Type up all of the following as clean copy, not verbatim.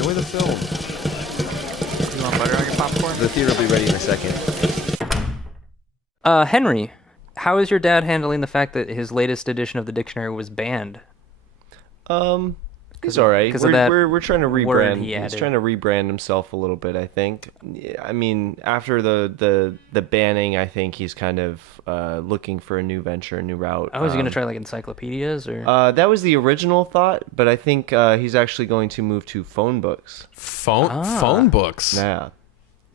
Enjoy the film. You want butter on your popcorn? The theater will be ready in a second. Henry, how is your dad handling the fact that his latest edition of the dictionary was banned? He's all right. 'cause of that We're trying to word rebrand. he He's added. trying to rebrand himself a little bit, I think. I mean, after the banning, I think he's kind of looking for a new venture, a new route. Oh, is he going to try like encyclopedias or? That was the original thought, but I think he's actually going to move to phone books. Phone books. Yeah.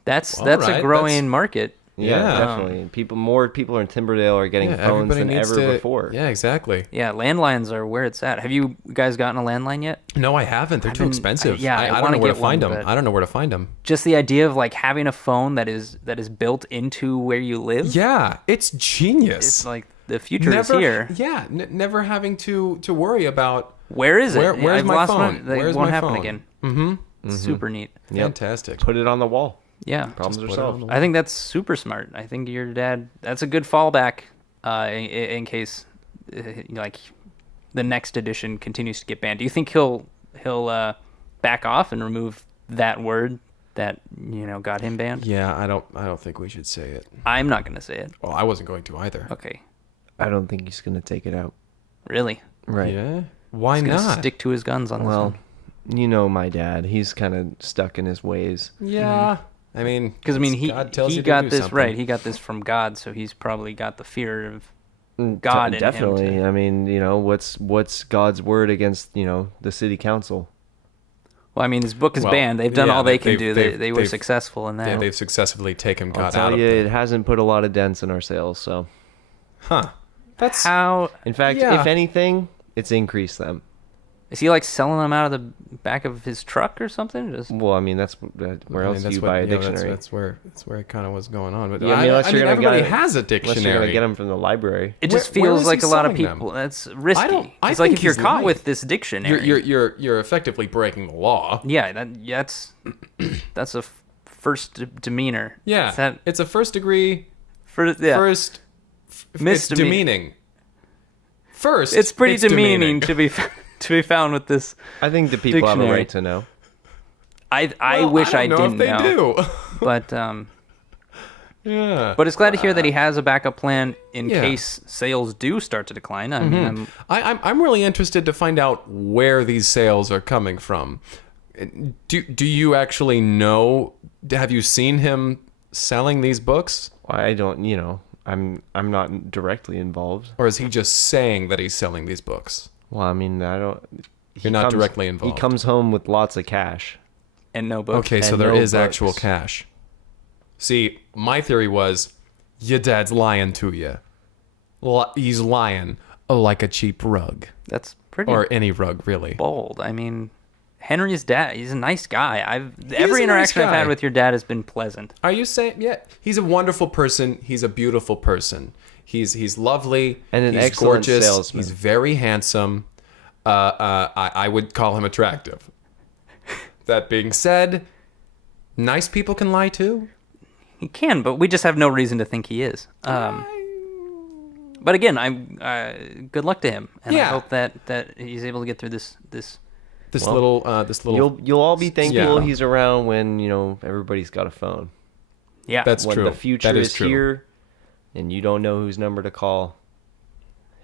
That's All a right, growing market. Yeah, Yeah. definitely. More people in Timberdale are getting phones everybody than needs ever to- before. Yeah, exactly. Yeah, landlines are where it's at. Have you guys gotten a landline yet? No, I haven't. They're too expensive. I I don't wanna know where get to find one, them. but- I don't know where to find them. Just the idea of like having a phone that is built into where you live. Yeah, it's genius. It's like the future is here. Yeah, never having to worry about Where is it? Where's I've my lost phone? That Where's won't my happen phone? again. Mm-hmm. Super neat. Yep. Fantastic. Put it on the wall. Yeah. Problems are put it on solved. the I think that's super smart. I think your dad. That's a good fallback in case like the next edition continues to get banned. Do you think he'll back off and remove that word that got him banned? Yeah, I don't think we should say it. I'm not going to say it. Well, I wasn't going to either. Okay. I don't think he's going to take it out. Really? Right. Yeah. Why He's gonna not? stick to his guns on this Well, one. you know my dad. He's kind of stuck in his ways. Yeah. I mean, Because God tells he you to got do this something. right. He got this from God, so he's probably got the fear of God in him Definitely. to- I mean, what's God's word against, the city council? Well, I mean, his book is Well, banned. They've done yeah, all they they've- can do. they've- They were they've- successful in that. Yeah, they've successfully taken I'll God tell out of you, the... it hasn't put a lot of dents in our sales, so. Huh. That's... How In fact, Yeah. if anything, it's increased them. is he like selling them out of the back of his truck or something? Just Well, I mean, that's where else do you buy a dictionary? That's where it kind of was going on. But Yeah, I mean, unless you're gonna everybody get it- has a Unless you're going dictionary. to get them from the library. it just Where feels is like he a lot of selling them? people. That's risky. I It's like think if you're he's caught lying. with this dictionary. You're effectively breaking the law. Yeah, that's a first demeanor. Yeah, Is that it's a first degree. first? It's Misdemeanor. demeaning. First, It's pretty demeaning to be found with this. I think the people have a Dictionary. right to know. I Well, wish I don't didn't know if they do. but Yeah, but it's glad to hear that he has a backup plan in Yeah. case sales do start to decline. I mean, I'm really interested to find out where these sales are coming from. Do you actually know? Have you seen him selling these books, I don't, I'm not directly involved. or is he just saying that he's selling these books? Well, I mean, I don't. You're not directly involved. He comes home with lots of cash. and no book. Okay, so and there no is actual books. cash. See, my theory was your dad's lying to you. He's lying like a cheap rug, That's pretty or any rug, really. bold. I mean, Henry's dad, he's a nice guy. is Every a nice interaction I've had guy. with your dad has been pleasant. Are you saying? Yeah, he's a wonderful person. He's a beautiful person. He's lovely And an he's excellent gorgeous. salesman. He's very handsome. I would call him attractive. That being said, nice people can lie too. He can, but we just have no reason to think he is. But again, I'm good luck to him, and I Yeah. hope that he's able to get through this. This little. You'll all be thankful Yeah. he's around when everybody's got a phone. Yeah, That's When true. the future That is is true. here, and you don't know whose number to call,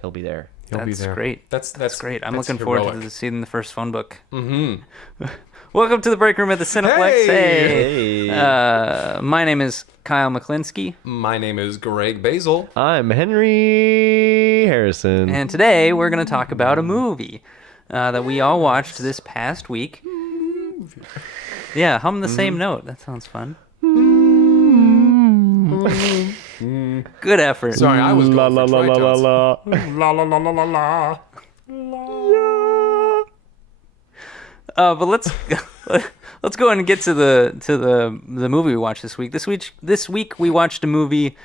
he'll be there. He'll be that's there. great. That's great. I'm that's looking forward heroic. to seeing the first phone book. Mm-hmm. Welcome to the break room at the Cineplex. Hey! My name is Kyle McKlinsky, My name is Greg Basil. I'm Henry Harrison. and today we're going to talk about a movie that we all watched this past week. Yeah, hum the same note. That sounds fun. Good effort. Sorry, I was going for tritones. la. La la la la la la. But let's go ahead and get to the movie we watched this week. This week we watched a movie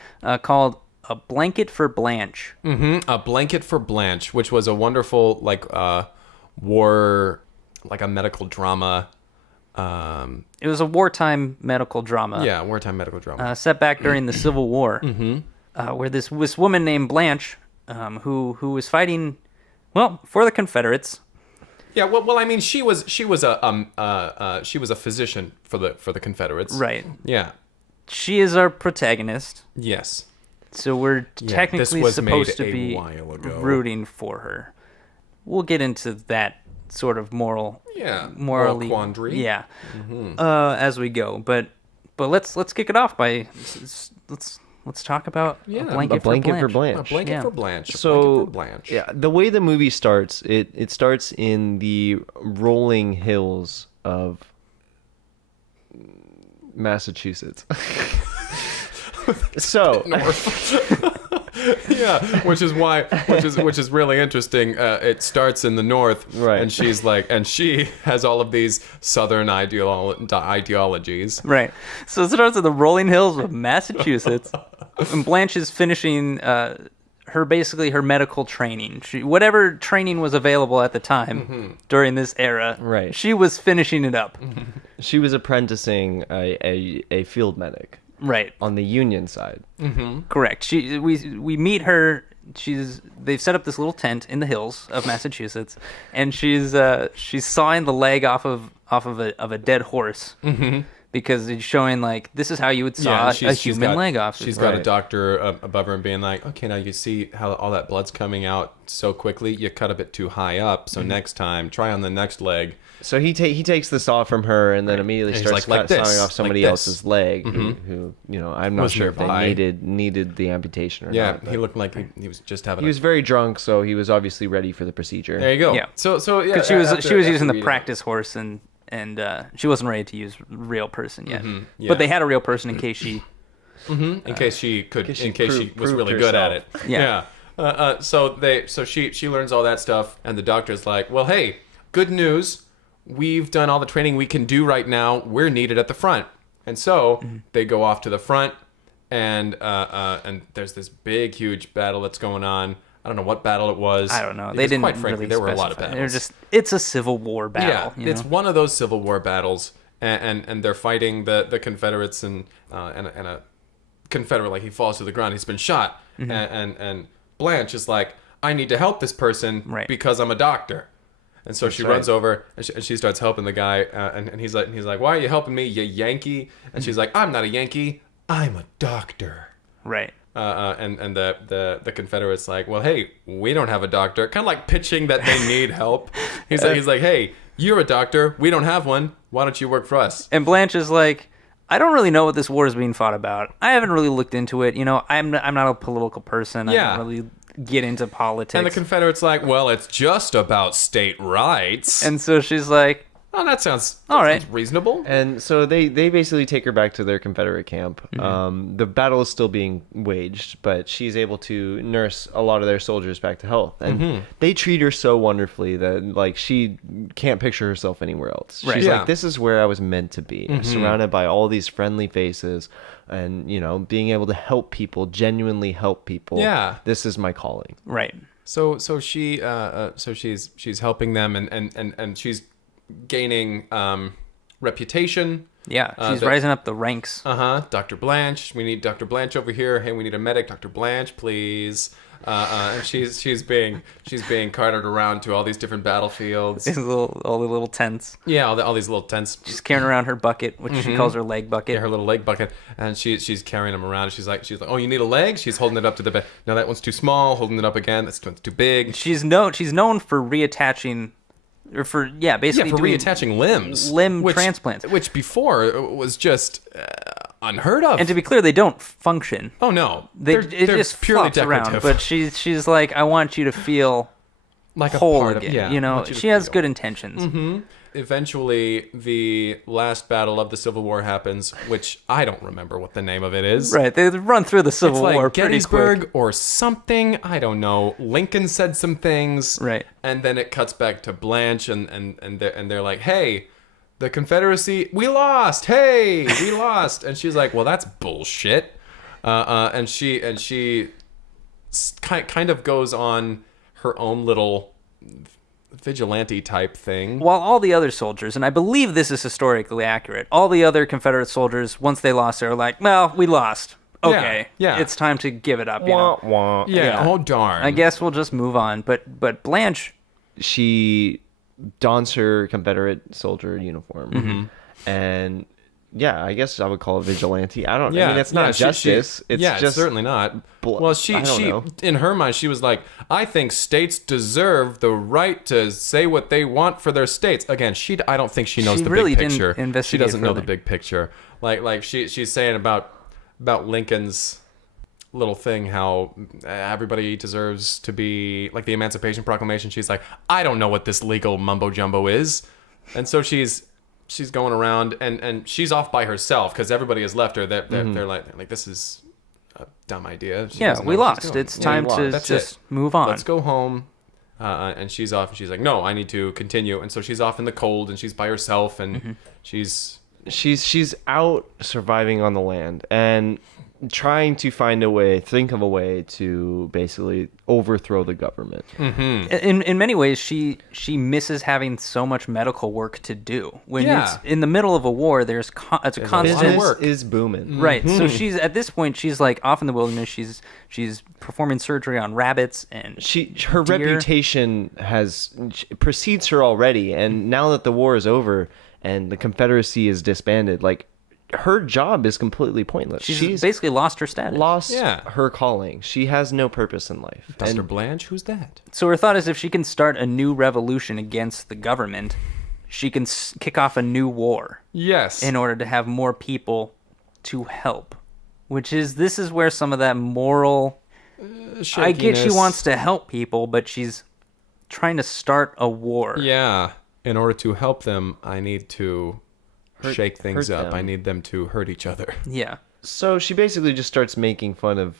called A Blanket for Blanche. A Blanket for Blanche, which was a wonderful war, like a medical drama. It was a wartime medical drama. Yeah, wartime medical drama. Set back during the Civil War, where this woman named Blanche, who was fighting, well, for the Confederates. Yeah, well, I mean, she was a physician for the Confederates. Right. Yeah. She is our protagonist. Yes. So we're technically this was supposed made to a be while ago. rooting for her. We'll get into that sort of morally moral quandary. Yeah. As we go, but let's kick it off by let's talk about a blanket, for Blanche. A blanket Yeah. for Blanche. A So blanket for Blanche. yeah, the way the movie starts, it starts in the rolling hills of Massachusetts. So Yeah, which is really interesting. It starts in the north, Right. And she's like, and she has all of these southern ideologies. Right. So it starts in the rolling hills of Massachusetts, and Blanche is finishing her medical training. Whatever training was available at the time during this era, Right. she was finishing it up. she was apprenticing a field medic Right. on the Union side. Correct. We meet her. They've set up this little tent in the hills of Massachusetts, and she's sawing the leg off of a dead horse because it's showing like this is how you would saw a human leg off. She's got a doctor above her and being like, okay, now you see how all that blood's coming out so quickly. You cut a bit too high up, so next time try on the next leg. So he takes the saw from her and then immediately And he's starts like this, sawing off somebody like else's leg who I'm not Was sure if nearby. they needed the amputation or Yeah, not. but he looked like he was just having. he was very drunk, so he was obviously ready for the procedure. There you go. Yeah. So yeah. Because she was after using the reading it- practice horse and she wasn't ready to use real person yet. Yeah. But they had a real person in case she. in case she could, she in case she proved was really good at it. herself. Yeah. So she learns all that stuff, and the doctor's like, "Well, hey, good news. We've done all the training we can do right now. We're needed at the front." And so they go off to the front, and there's this big, huge battle that's going on. I don't know what battle it was. I don't know. Because They didn't quite frankly, really there were a lot of specify. battles. It's a Civil War battle. Yeah, it's one of those Civil War battles, and they're fighting the Confederates and a Confederate, like, he falls to the ground. He's been shot, and Blanche is like, I need to help this person because I'm a doctor. And so she runs over and she starts helping the guy, and he's like, why are you helping me, you Yankee? And she's like, I'm not a Yankee, I'm a doctor. Right. And the Confederates like, well, hey, we don't have a doctor. Kind of like pitching that they need help. He's like, hey, you're a doctor. We don't have one. Why don't you work for us? And Blanche is like, I don't really know what this war is being fought about. I haven't really looked into it. I'm not a political person. Yeah. I don't really get into politics. And the Confederates like, well, it's just about state rights. And so she's like, oh, that sounds reasonable. And so they basically take her back to their Confederate camp. The battle is still being waged, but she's able to nurse a lot of their soldiers back to health. And they treat her so wonderfully that like she can't picture herself anywhere else. Right. She's Yeah. like, this is where I was meant to be, surrounded by all these friendly faces, and being able to help people, genuinely help people. Yeah. This is my calling. right. So she's helping them and she's gaining reputation. Yeah, she's rising up the ranks. Dr. Blanche. We need Dr. Blanche over here. Hey, we need a medic. Dr. Blanche, please. And she's being carted around to all these different battlefields. All the little tents. Yeah, all these little tents. She's carrying around her bucket, which she calls her leg bucket. Yeah, her little leg bucket, and she's carrying them around. She's like, oh, you need a leg? She's holding it up to the bed. No, that one's too small. Holding it up again. That's too big. She's known for reattaching, or for basically for doing reattaching limbs, transplants, which before was just unheard of. And to be clear, they don't function. Oh no, It just purely flops around. decorative. But she's like, I want you to feel like a whole part again. of I want you to She has feel. good intentions. Eventually, the last battle of the Civil War happens, which I don't remember what the name of it is. Right, they run through the Civil It's like War pretty Gettysburg quick. or something. I don't know. Lincoln said some things. Right. And then it cuts back to Blanche, and they're like, hey, the Confederacy, we lost. Hey, we lost. And she's like, well, that's bullshit. And she kind of goes on her own little vigilante type thing. While all the other soldiers, and I believe this is historically accurate, all the other Confederate soldiers, once they lost, they were like, well, we lost. Okay, Yeah. it's time to give it up. Wah, wah. Yeah. Oh darn. I guess we'll just move on. But Blanche, She dons her Confederate soldier uniform, and yeah, I guess I would call it vigilante. I don't. I mean, it's not justice. It's just certainly not. Well, she in her mind, she was like, I think states deserve the right to say what they want for their states. Again, I don't think she knows the really big picture. Didn't investigate she doesn't know further. the big picture. Like she's saying about Lincoln's little thing, how everybody deserves to be like the Emancipation Proclamation. She's like, I don't know what this legal mumbo jumbo is, and so she's going around and she's off by herself because everybody has left her. They're like, this is a dumb idea. She doesn't know we what she's lost. doing. It's time to That's just it. move on. Let's go home. And she's off, and she's like, no, I need to continue. And so she's off in the cold, and she's by herself, and she's out surviving on the land and trying to think of a way to basically overthrow the government. In many ways, she misses having so much medical work to do. When it's in the middle of a war, it's a constant Business work. is booming. Right. So she's at this point, she's like off in the wilderness. She's performing surgery on rabbits and Her deer. reputation precedes her already, and now that the war is over and the Confederacy is disbanded, like, her job is completely pointless. She's basically lost her status. Lost her calling. She has no purpose in life. Dr. Blanche. Who's that? So her thought is, if she can start a new revolution against the government, she can kick off a new war. Yes. In order to have more people to help, this is where some of that moral. I get she wants to help people, but she's trying to start a war. Yeah. In order to help them, I need to shake things up. them. I need them to hurt each other. Yeah. So she basically just starts making fun of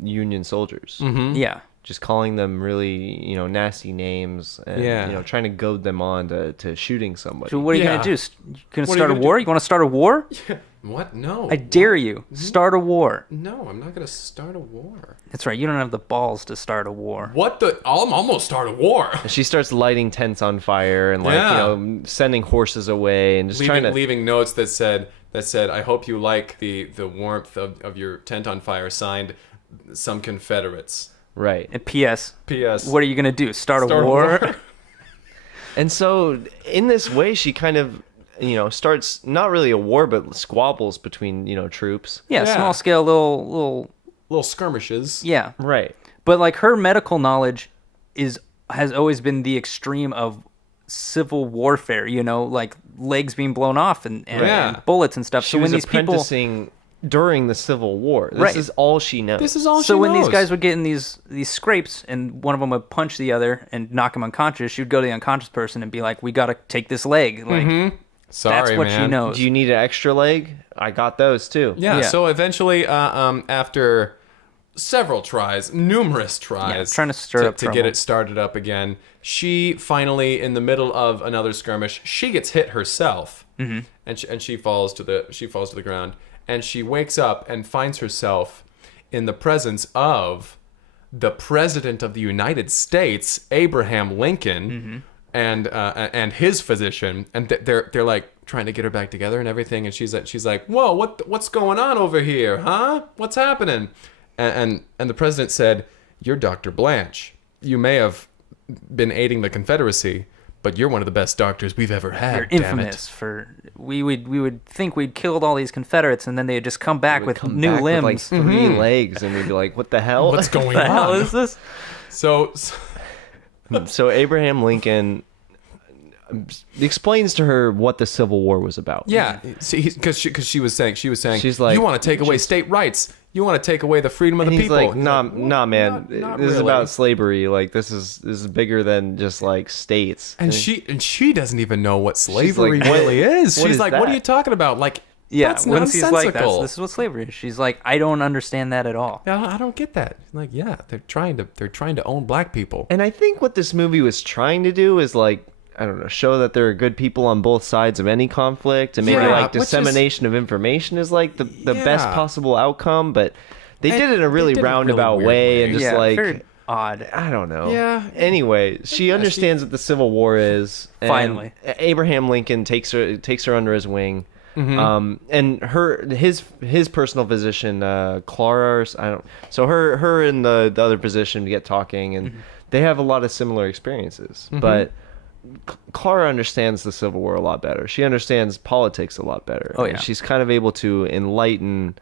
Union soldiers. Yeah. Just calling them really, nasty names and, trying to goad them on to shooting somebody. So what are you going to do? You going to What are start you a gonna war? do? You want to start a war? What? No. I dare you. Start a war. No, I'm not going to start a war. That's right. You don't have the balls to start a war. What the? I'm almost start a war. And she starts lighting tents on fire and sending horses away and just leaving notes that said, I hope you like the warmth of your tent on fire, signed some Confederates. Right. And P.S. P.S. What are you going to do? Start a war? And so in this way, she kind of, starts not really a war, but squabbles between, troops. Yeah, small scale, little skirmishes. Yeah. Right. But like her medical knowledge has always been the extreme of civil warfare, like legs being blown off and bullets and stuff. She so was when these people apprenticing during the Civil War. This is all she knows. So when these guys would get in these scrapes and one of them would punch the other and knock him unconscious, she would go to the unconscious person and be like, "We got to take this leg." Like Sorry, that's what man. she knows. Do you need an extra leg? I got those too. Yeah. So eventually, after several tries, numerous tries, trying to stir up to trouble. get it started up again, she finally, in the middle of another skirmish, she gets hit herself, and she falls to the ground, and she wakes up and finds herself in the presence of the President of the United States, Abraham Lincoln, and his physician, and they're like trying to get her back together and everything, and she's like, whoa, what's going on over here, huh? What's happening? And the president said, "You're Dr. Blanche. You may have been aiding the Confederacy, but you're one of the best doctors we've ever had. You're infamous for we would think we'd killed all these Confederates and then they'd just come back with new limbs, with like 3 legs, and we'd be like, "What the hell? What's going What the hell on?" is this? So Abraham Lincoln explains to her what the Civil War was about. Yeah, because she was saying, She's like, you want to take away state rights. You want to take away the freedom of And the he's people. like, nah, man. Not this is really. about slavery. Like, this is bigger than just like states. And she doesn't even know what slavery like, what- really is. what She's is like, what are that? you talking about? Like, Yeah, that's once he's like, nonsensical. this is what slavery is. She's like, I don't understand that at all. I don't get that. Like, yeah, they're trying to own black people. And I think what this movie was trying to do is like, I don't know, show that there are good people on both sides of any conflict, and maybe Yeah, like which is- dissemination of information is like the best Yeah. possible outcome. But they did it in a really did it a really roundabout weird way, way. and just Yeah, like, very odd. I don't know. Yeah. Anyway, she understands what the Civil War is. And Finally. Abraham Lincoln takes her under his wing. Mm-hmm. And his personal physician, Clara. So her and the other physician get talking, and they have a lot of similar experiences. Mm-hmm. But Clara understands the Civil War a lot better. She understands politics a lot better. Oh, And yeah. she's kind of able to enlighten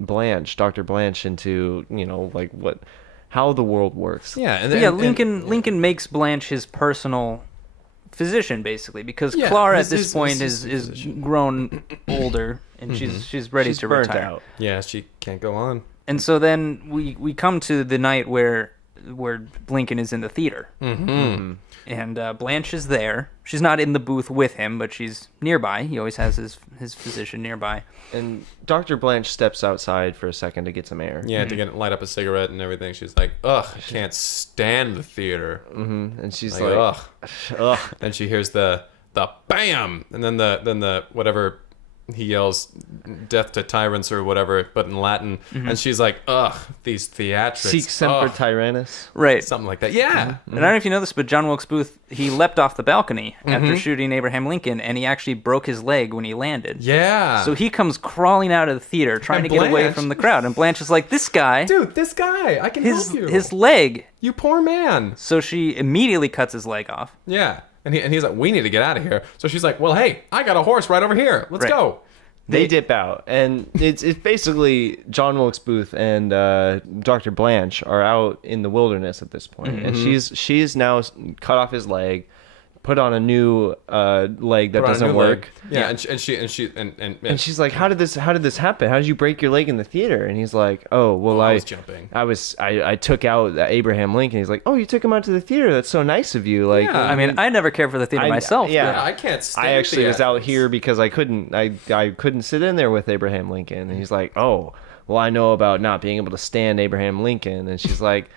Blanche, Dr. Blanche, into, like how the world works. Yeah, Lincoln makes Blanche his personal physician, basically, because Yeah, Clara his- at this his- point his is grown older, and she's ready She's to burnt retire. out. Yeah, she can't go on. And so then we come to the night where Lincoln is in the theater. And Blanche is there. She's not in the booth with him, but she's nearby. He always has his physician nearby. And Dr. Blanche steps outside for a second to get some air. Yeah, to light up a cigarette and everything. She's like, ugh, I can't stand the theater. And she's Like, like, ugh. Then she hears the bam, and then the whatever he yells, death to tyrants or whatever, but in Latin. And she's like, ugh, these theatrics. Sic semper ugh. tyrannus. Right. Something like that. Yeah. And I don't know if you know this, but John Wilkes Booth, he leapt off the balcony after shooting Abraham Lincoln, and he actually broke his leg when he landed. Yeah. So he comes crawling out of the theater, trying And to get away Blanche- from the crowd. And Blanche is like, this guy, Dude, this guy, I can help you. his leg. You poor man. So she immediately cuts his leg off. Yeah. And he's like, we need to get out of here. So she's like, well, hey, I got a horse right over here. Let's Right. go. They dip out, and it's basically John Wilkes Booth and Dr. Blanche are out in the wilderness at this point, and she's now cut off his leg, put on a new leg that Put on a doesn't new work. leg. Yeah, and she's like, how did this happen? How did you break your leg in the theater? And he's like, oh, well, I was jumping. I took out Abraham Lincoln. He's like, oh, you took him out to the theater. That's so nice of you. Like, Yeah. I mean, I never cared for the theater myself. yeah. Yeah, I can't stand I actually was out theatrics. here because I couldn't sit in there with Abraham Lincoln. And he's like, oh, well, I know about not being able to stand Abraham Lincoln. And she's like,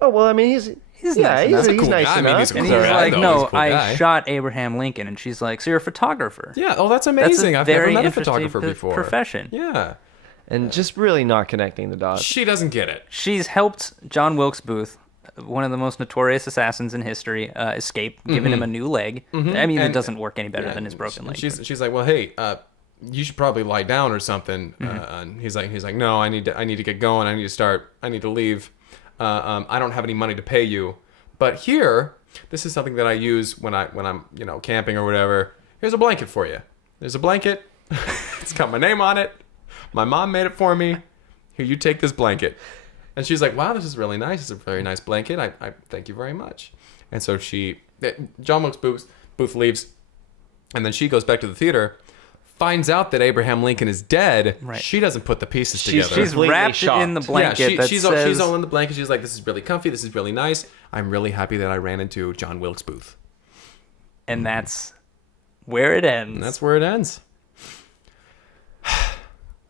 oh, well, I mean, he's nice enough. he's Cool nice guy. I mean, enough. he's a And cool he's guy, like, though. He's no, a cool I guy. shot Abraham Lincoln. And she's like, so you're a photographer. Yeah, oh, that's That's amazing. a I've never very met a interesting photographer before. profession. Yeah. And just really not connecting the dots. She doesn't get it. She's helped John Wilkes Booth, one of the most notorious assassins in history, escape, giving him a new leg. I mean, it And- doesn't work any better than his broken leg. She's like, well, hey, you should probably lie down or something. And he's like, no, I need to get going. I need to leave. I don't have any money to pay you. But here, this is something that I use when I'm camping or whatever. Here's a blanket for you. There's a blanket. It's got my name on it. My mom made it for me. Here, you take this blanket. And she's like, wow, this is really nice. It's a very nice blanket. I thank you very much. And so John Wilkes Booth leaves, and then she goes back to the theater, finds out that Abraham Lincoln is dead. Right. She doesn't put the pieces She's together. She's completely wrapped it in the shocked. blanket that she's says... all in the blanket. She's like, this is really comfy. This is really nice. I'm really happy that I ran into John Wilkes Booth. And that's where it ends. And that's where it ends.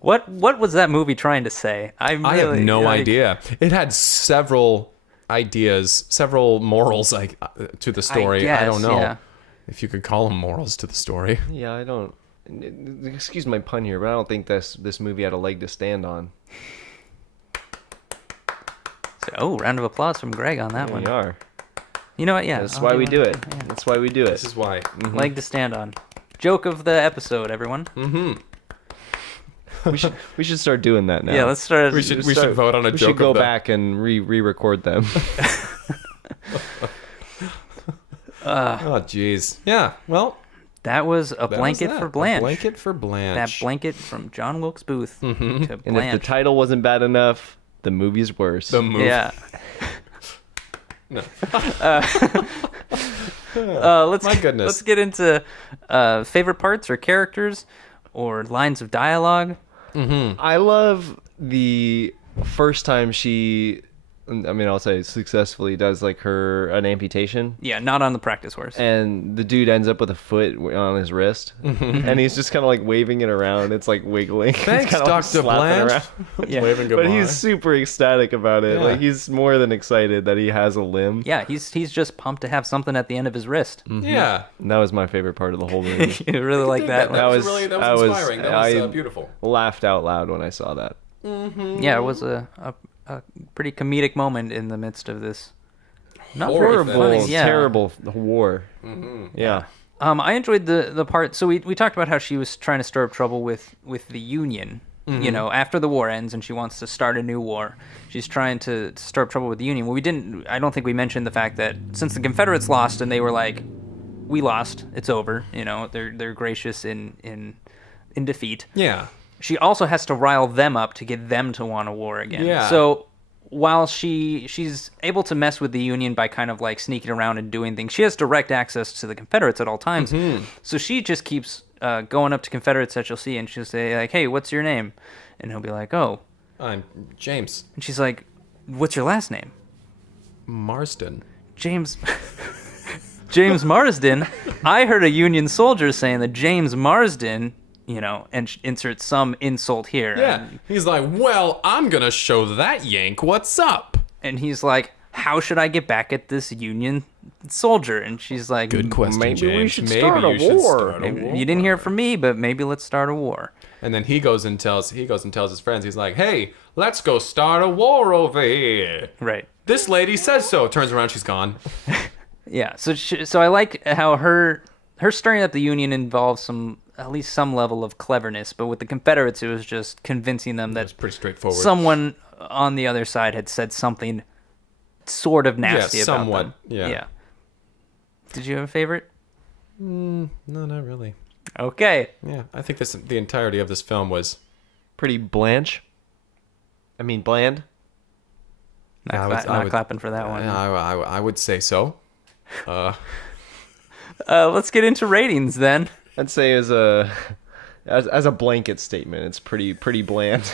What was that movie trying to say? I have no idea. It had several ideas, several morals to the story. I don't guess, know yeah. if you could call them morals to the story. Yeah, I don't. Excuse my pun here, but I don't think this movie had a leg to stand on. So, round of applause from Greg on that There one. we are. You know what? Yeah. That's I'll why give we him- do it. yeah. That's why we do it. This is why. Leg to stand on. Joke of the episode, everyone. We should start doing that now. Yeah, let's start. We should vote on a We joke. should go of the, back and re-record them. Oh, jeez. Yeah. Well, That was a that was blanket that. for Blanche. A blanket for Blanche. That blanket from John Wilkes Booth to And if the Blanche. title wasn't bad enough, the movie's worse. The movie. Yeah. No. Let's My goodness. Let's get into favorite parts or characters or lines of dialogue. I love the first time she, I mean, I'll say successfully does like an amputation. Yeah, not on the practice horse. And the dude ends up with a foot on his wrist, and he's just kind of like waving it around. It's like wiggling. It's Thanks, kinda, like, Dr. slapping Blanche. around. Yeah. Waving goodbye. But he's super ecstatic about it. Yeah. Like he's more than excited that he has a limb. Yeah, he's just pumped to have something at the end of his wrist. Yeah. And that was my favorite part of the whole movie. You really like that. That was was- really I was- inspiring. That was I- beautiful. Laughed out loud when I saw that. Yeah, it was a pretty comedic moment in the midst of this. Not very Horrible, funny. Yeah. Terrible war. Yeah. I enjoyed the part. So we talked about how she was trying to stir up trouble with the Union you know, after the war ends and she wants to start a new war. She's trying to stir up trouble with the Union. Well, I don't think we mentioned the fact that since the Confederates lost and they were like, we lost, it's over, you know, they're gracious in defeat. Yeah. She also has to rile them up to get them to want a war again. Yeah. So while she's able to mess with the Union by kind of like sneaking around and doing things, she has direct access to the Confederates at all times. So she just keeps going up to Confederates that she'll see, and she'll say like, "Hey, what's your name?" And he'll be like, "Oh, I'm James and she's like, "What's your last name?" Marsden. James Marsden. I heard a Union soldier saying that James Marsden, you know, and insert some insult here. Yeah. He's like, well, I'm going to show that Yank what's up. And he's like, how should I get back at this Union soldier? And she's like, Good question, maybe James. we should Maybe start a you should war. start a Maybe, war. you didn't hear it from me, but maybe let's start a war. And then he goes and tells his friends, he's like, hey, let's go start a war over here. Right. This lady says so. Turns around, she's gone. Yeah. So I like how her stirring up the Union involves at least some level of cleverness, but with the Confederates, it was just convincing them That's that pretty straightforward. someone on the other side had said something sort of nasty about somewhat, them. yeah. Did you have a favorite? No, not really. Okay. Yeah, I think the entirety of this film was... Pretty Blanche. I mean, bland. Not clapping for that one. I would say so. Let's get into ratings then. I'd say as a blanket statement, it's pretty bland.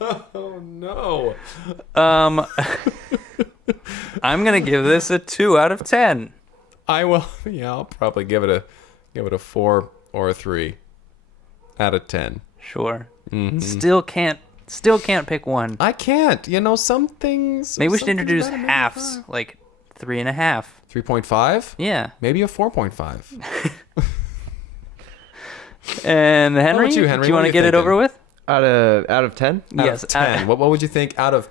Oh, no. I'm gonna give this a 2 out of 10. I will... Yeah, I'll probably give it a 4 or a 3 out of 10. Sure. Mm-hmm. Still can't pick one. I can't. You know, some things... Maybe we should something introduce about it, maybe halves, like 3.5. 3.5? Yeah. Maybe a 4.5. And Henry, about you, Henry? do you What want are to you get it thinking? over with? Out of 10? Out Yes. of 10. What would you think out of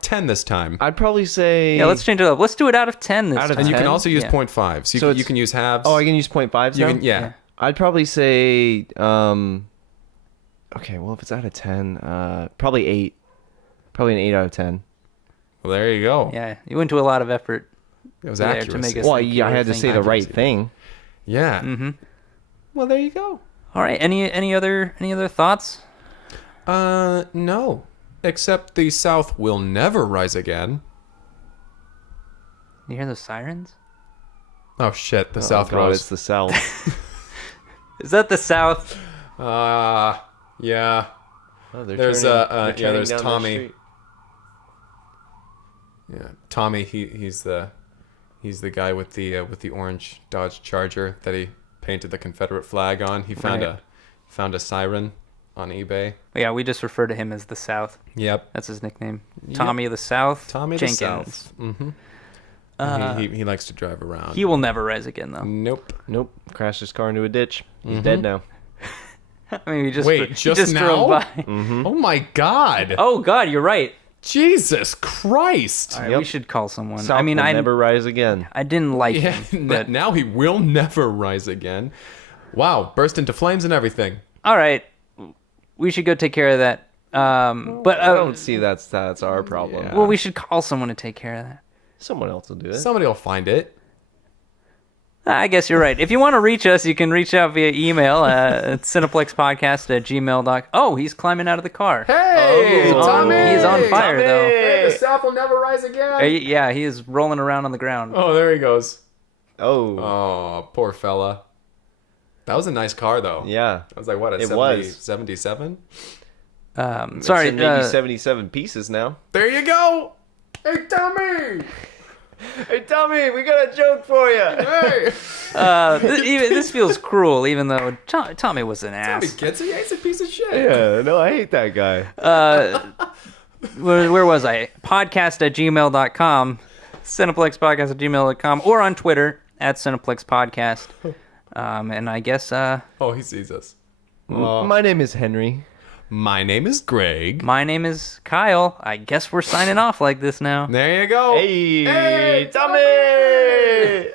10 this time? I'd probably say. Yeah, let's change it up. Let's do it out of 10 this Out of time. And you can 10? also use Yeah. 0.5. So So you can use halves. Oh, I can use 0.5s You now? can, yeah. I'd probably say. Okay, well, if it's out of 10, probably 8. Probably an 8 out of 10. Well, there you go. Yeah, you went to a lot of effort. It was there to accurate. make us- Well, think you yeah, I were had to say the thinking right accuracy. thing. Yeah. Mm-hmm. Well, there you go. All right. Any other thoughts? No. Except the South will never rise again. You hear those sirens? Oh, shit. The Oh, South God, rose. it's the South. Is that the South? Yeah. Oh, they're There's, they're yeah, turning there's down the Tommy. street. Yeah. Tommy, he's the guy with the orange Dodge Charger that he painted the Confederate flag on. He found Right. a siren on eBay. Yeah, we just refer to him as the South. Yep. That's his nickname. Yep. Tommy the South. Tommy Jenkins. the South. Mm-hmm. He likes to drive around. He will never rise again, though. Nope. Nope. Crashed his car into a ditch. He's dead now. I mean, he just Wait, he just drove now? by. Oh my God. Oh God, you're right. Jesus Christ. All right, Yep. we should call someone. South I mean, will I never rise again. I didn't like Yeah, him, but now he will never rise again. Wow, burst into flames and everything. all right, we should go take care of that. But I don't see that's our problem. Yeah. well, we should call someone to take care of that. Someone else will do it. Somebody will find it. I guess you're right. If you want to reach us, you can reach out via email at cineplexpodcast@gmail.com. Oh, he's climbing out of the car. Hey, he's on fire, though. Hey, the South will never rise again. Yeah, he is rolling around on the ground. Oh, there he goes. Oh. Oh, poor fella. That was a nice car, though. Yeah. I was like, what, a It 70, was. 77? Sorry, It's in maybe 77 pieces now. There you go. Hey, Tommy. Hey, Tommy, we got a joke for you. Hey. this feels cruel, even though Tommy was an Tommy ass. gets it. He's a piece of shit. Yeah, no, I hate that guy. Where was I? Podcast@gmail.com, cineplexpodcast@gmail.com, or on Twitter @cineplexpodcast. And I guess Oh, he sees us. My name is Henry. My name is Greg. my name is Kyle. I guess we're signing off like this now. There you go. Hey, Tommy!